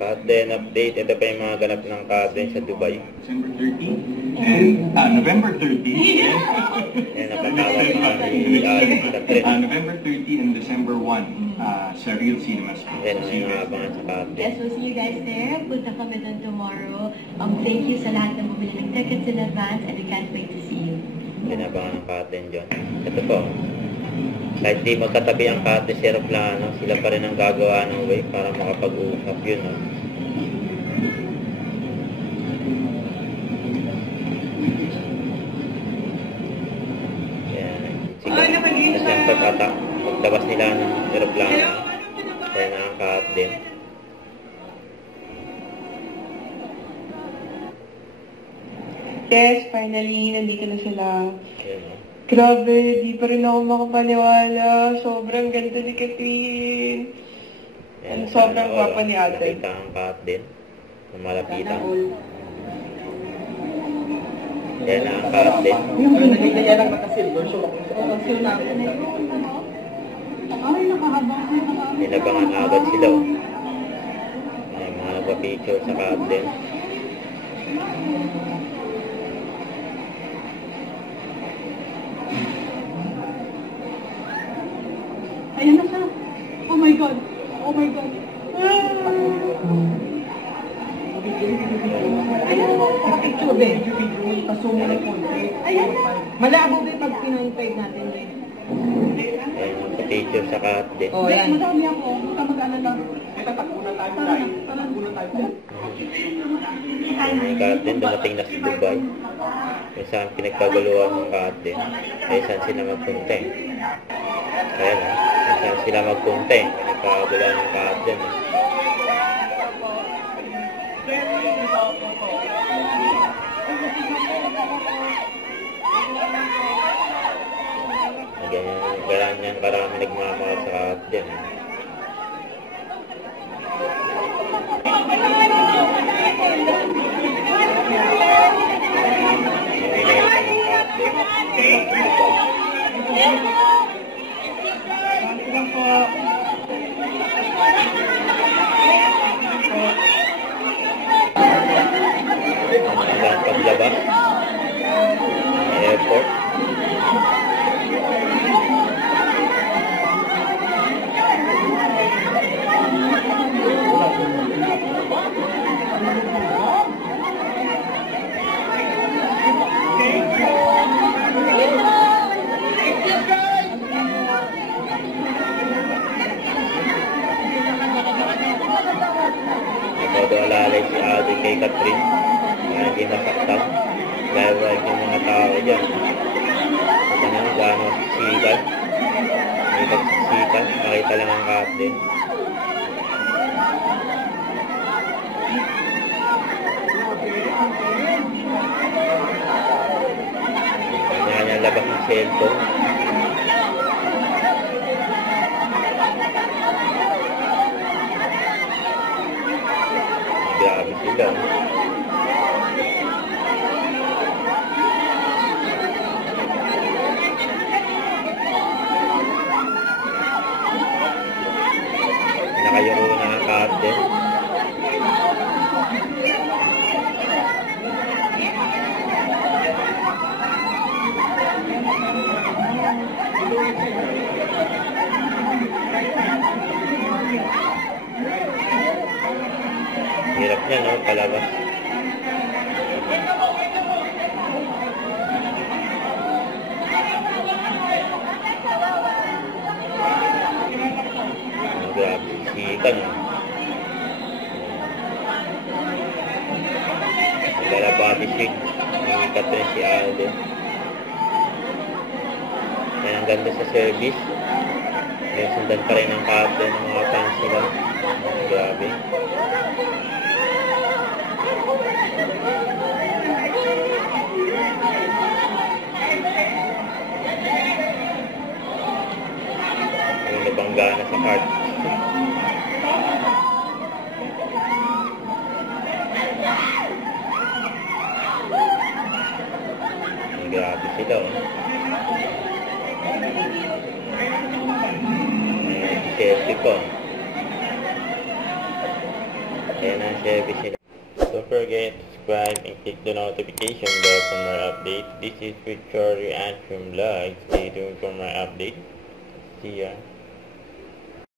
Captain update. Ito pa yung mga ganap ng Captain sa Dubai. December 30 and November 30. Yan, napatawag mga ni Catherine. November 30 and December 1 sa Real Cinemas. Yan, yung abangan sa Captain. Yes, we'll see you guys there. Punta kami doon tomorrow. Thank you sa lahat ng bumili ng tickets in advance and we can't wait to see you. Yan, abangan ng Captain John. Ito po. Kahit di magkatabi ang Captain sa aeroplano, sila pa rin ang gagawa ng way para makapag-uusap yun. No? Siyempre paglabas nila ng aeroplano, kaya nakakaat din. Yes, finally, nandito na sila. Ayan, no? Grabe, di pa rin ako makapaniwala. Sobrang ganda ni Catherine. Ayan, Sobrang gwapa ni ate. Nakita ang kaat din. Na malapitan. Ayan na ang kaat din. Nakita niya lang makasilver. So, Nilabangan agad sila. May mga nagpa-picture sa kaat din. Ayan na siya. Oh my God. Oh my God. ayan mo, picture din. Pasumo na po. Ayan. Malabo din pag pinointay natin din. Ayan, nagpa-picture sa kaat din. Oh, yan. Madami ako. Huwag ka mag-alala. Tatakuna tayo tayo. Tatakuna tayo. May kaat din, dumating na sa Dubai. Kung saan pinagkaguluhan ng kaat din. Ay saan sila magpunta eh. Ayan o. Kung saan sila magpunta eh. Pinagkaguluhan ng kaat din eh. Ganyan karami nagmamahal sa kaat din eh. Hanggang paglabas ng airport. Nagpadalalay si Ate kay Catherine na hindi masaktan dahil yung mga tao dyan kung ano gano'n sikat may pagsikat makita lang ang Captain. Kanya labas ng cellphone. Grabe sila. Nakayuro na ang Captain. Hirap niya, no? Palabas. Grabe. Sikan, no? Naglalabati siya. Nangikat rin si Aldo. Yan ang ganda sa service. Ngayon sundan pa rin ang Captain ng mga fans nila. Grabe. Yung nabangga na sa card. Grabe sila, oh. Selfie ko. Kaya nasa service sila. Don't forget to subscribe and click the notification bell for more updates. This is Victoria Antrim Vlog. Stay tuned for more updates. See ya.